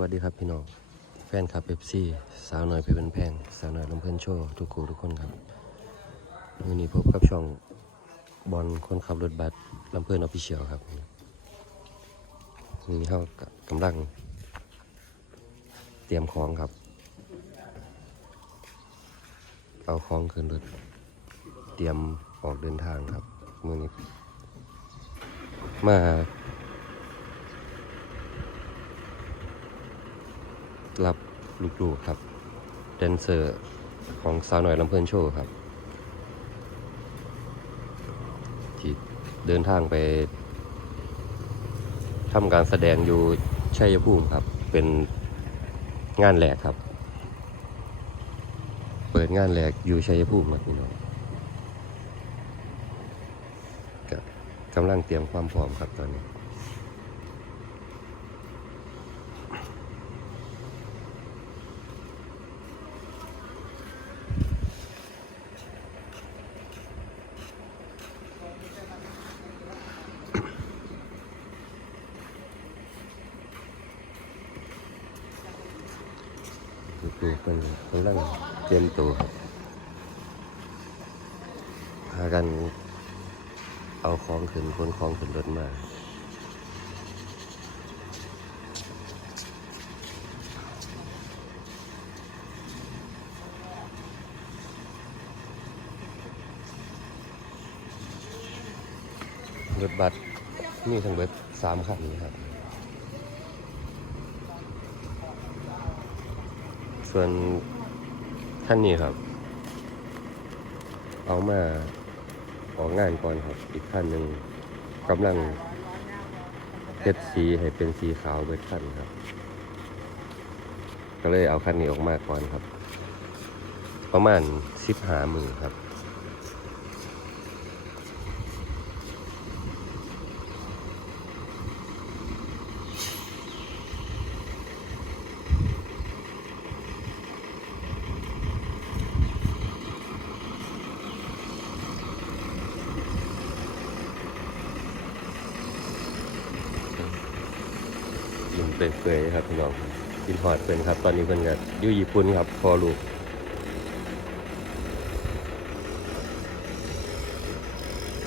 วัสดีครับพี่น้องแฟนคลับเอฟซีสาวหน่อยเพลินแพงสาวหน่อยลำเพลินโชว์ทุกครูทุกคนครับวันนี้พบกับช่องบอลคนขับรถบัสลำเพลินออฟฟิเชียลครับนี่เขากำลัง เตรียมของครับ เอาของขึ้นรถเตรียมออกเดินทางครับมือนี้มา รับลูกๆครับแดนเซอร์ของสาวหน่อยลำเพลินโชว์ครับ ที่เดินทางไปทำการแสดงอยู่ชัยภูมิครับ เป็นงานแหลกครับ เปิดงานแหลกอยู่ชัยภูมิครับพี่น้องก็กำลังเตรียมความพร้อมครับตอนนี้ ลูกๆเป็นกำลังเตรียมตัวครับพากันเอาของขึ้นคนของขึ้นรถมาถบัสมีทั้งเบิดสามคันนี้ครับ ส่วนท่านนี้ครับ เอามาออกงานก่อนครับ อีกท่านหนึ่งกำลังเฮ็ดสีให้เป็นสีขาวเบิดขั้นครับ ก็เลยเอาคันนี้ออกมาก่อนครับ ประมาณสิบหามือครับ กิน เปื่อยๆครับพี่น้องกินหอดเป็นครับ ตอนนี้เพิ่นก็อยู่ญี่ปุ่นครับพอลูก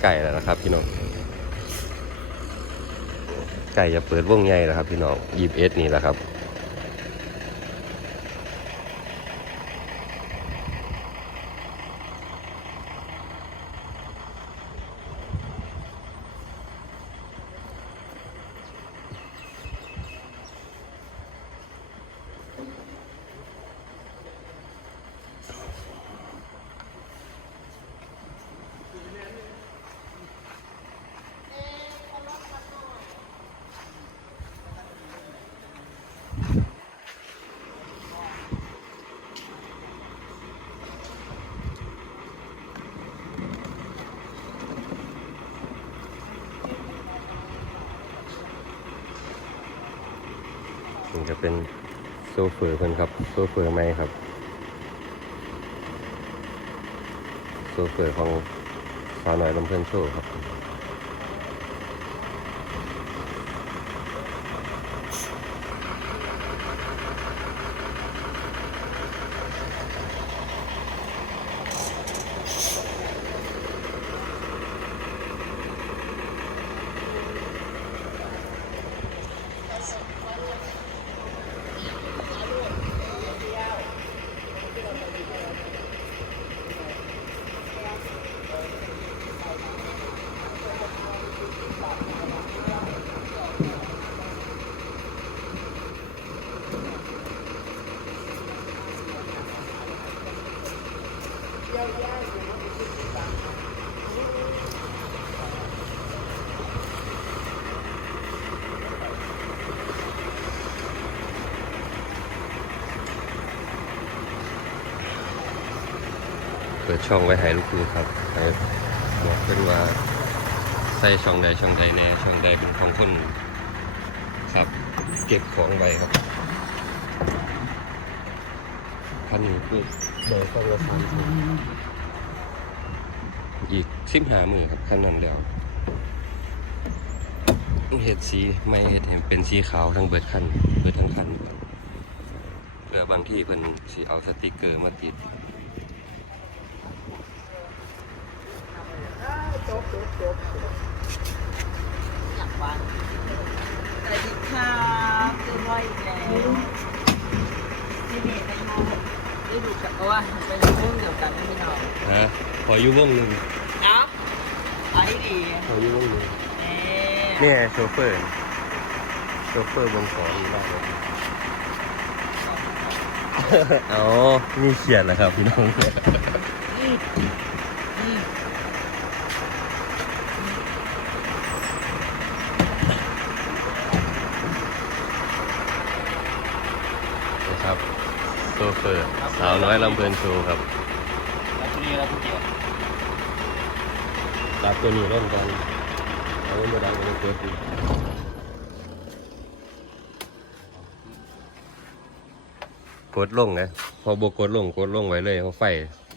ไก่แล้วนะครับพี่น้องไก่จะเปิดวงใหญ่แล้วครับพี่น้องยีบเอสนี่แหละครับ ก็เป็นโซเฟอร์เพิ่นครับโซเฟอร์ไหมครับโซเฟอร์ของสาวหน่อยลำเพื่อนโชว์ครับ ดช่องไว้ให้ลูกๆครับให้บอกเพื่อนว่าใส่ช่องใดช่องใดแน่ช่องใดเป็นของคนครับเก็บของไว้ครับคันนี้คือเบอร์ช่องละสามสิบอีกสิบหามือครับคันนั้นแล้วเห็ดสีไม่เห็ดเห็นเป็นสีขาวทั้งเบิดคันเบิดทั้งคันเพื่อบางที่เพิ่นสิเอาสติกเกอร์มาติด อยากวันสวัสดีครับเจอพ่ออีกแล้วนี่นี่ในโมได้ดูกับว่าเป็นเรื่องเดียวกันไม่มีน้องฮะขออยู่วงหนึ่งเนาะไอ้ดีขออยู่วงหนึ่งเอ๊ะเนี่ยโชเฟอร์โชเฟอร์วงสองอยู่บ้านเลยอ๋อนี่เขียนแล้วครับพี่น้อง นะครับโชเฟอร์ สาวน้อยลำเพลินโชว์ครับแล้วตัวนี้แล้วตัวเดียวรับตัวนี้ร่วมกันเอาไว้มาดังเอาไว้เกิดอีกกดลงนะพอบกดลงกดลงไว้เลยเขาไฟ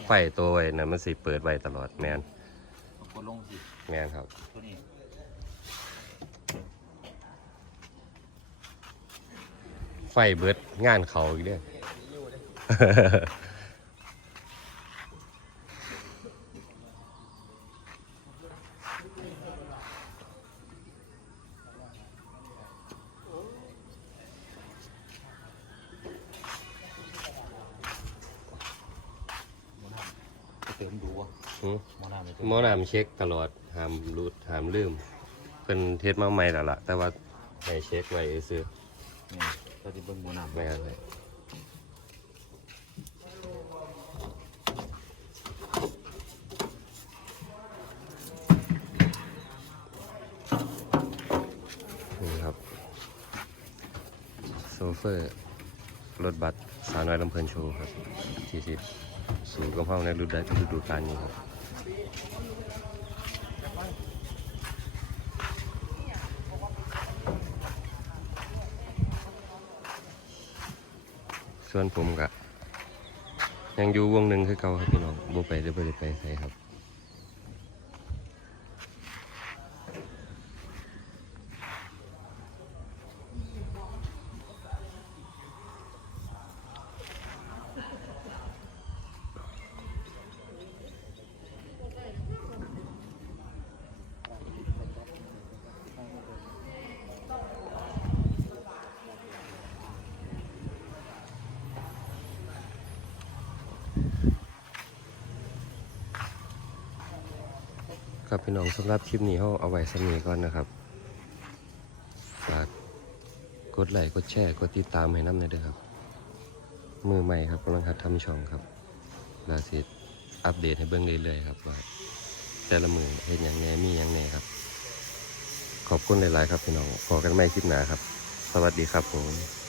ไฟตัวไว้นะมันสิเปิดไว้ตลอดแมนกดลงสิแมนครับตัวนี้ไฟเบิดงานเขาอีกเนี่ย เติมดูวะหือมอนาไม่หมอน้ำเช็คตลอดหามรูดหามลืมเป็นเทสมาใหม่แล้วล่ะ แต่ว่าให้เช็คไว้ซื้อนี่ตัวที่เบิ้งมอนาไม่อะไรนี่ ซเฟอร์ รถบัสสาวน้อยลำเพลินโชว์ครับที่สิสูงกำเพาในฤดูใดฤดูกาลนี้ครับส่วนผมกะยังอยู่วงหนึ่งคือเก่าครับพี่น้องโบไปได้บ่ได้ไปใส่ครับ ครับพี่น้องสำหรับคลิปนี้เขาเอาไว้สำนีก่อนนะครับฝากกดไลค์กดแชร์กดติดตามให้น้ำหน่อยเด้อครับ มือใหม่ครับกำลังหัดทำช่องครับลาสิอัปเดตให้เบิ่งเรื่อยๆครับว่าแต่ละมือเห็นอย่างแหน่มีอย่างแหน่ครับ ขอบคุณหลายๆครับพี่น้องพอกันไม่คลิปหนาครับ สวัสดีครับผม